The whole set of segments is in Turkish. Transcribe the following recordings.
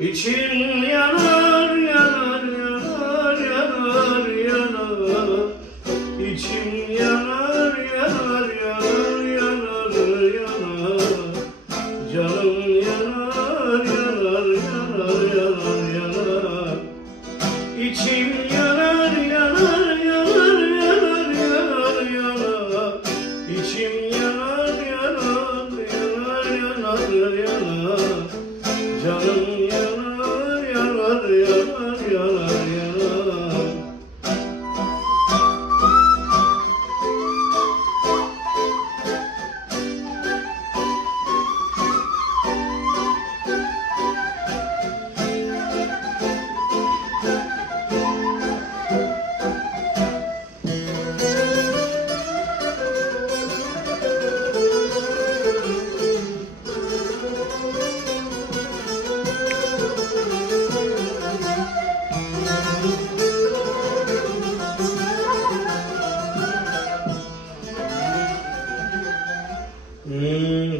İçim yanar yanar yanar yanar yanar. İçim yanar yanar yanar yanar yanar. Canım yanar yanar yanar yanar yanar. İçim yanar yanar yanar yanar yanar yanar. İçim yanar yanar yanar yanar yanar. Canım yanar yanar yanar yanar yanar.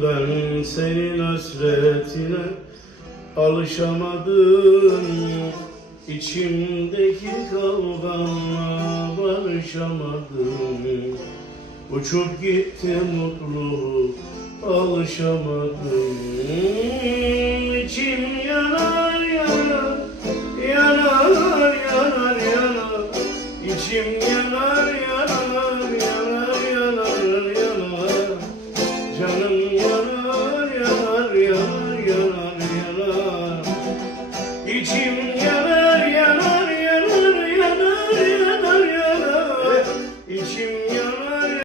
Ben senin hasretine alışamadım. İçimdeki kavganla barışamadım. Uçup gitti mutluluk, alışamadım. İçim yanar yanar, yanar yanar yanar. İçim yanar.